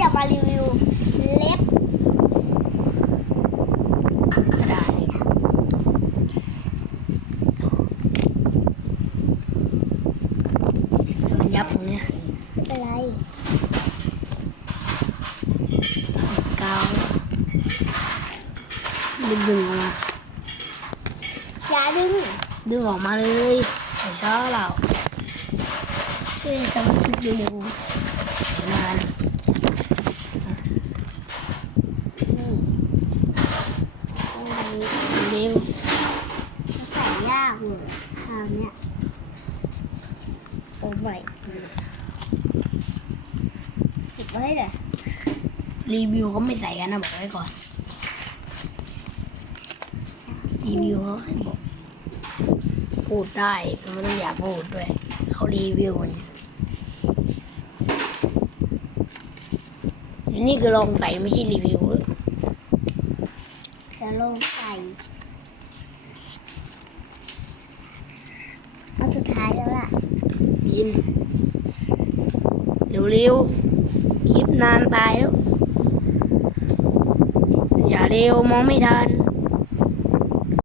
จะมารีวิวเล็บได้มันยับตรงเนี้ยไม่เป็นไรกาวดึงดึงออกมาอย่าดึง ดึงออกมาเลยไม่ช้าเราช่วยทำคลิปเร็วๆนานนี่ตรงนี้ เร็วใส่ยากเลยคราวเนี้ยโอ้ไม่จิบไว้เลยรีวิวเขาไม่ใส่กันนะบอกไว้ก่อน รีวิวเขาให้บอกพูดได้แต่ไม่ต้องอยากพูดด้วย เขารีวิวมันนี่คือลองใส่ไม่ใช่รีวิว จะลงใส่อันสุดท้ายแล้วล่ะบินเร็วๆ คลิปนานตายแล้ว อย่าเร็วมองไม่ทัน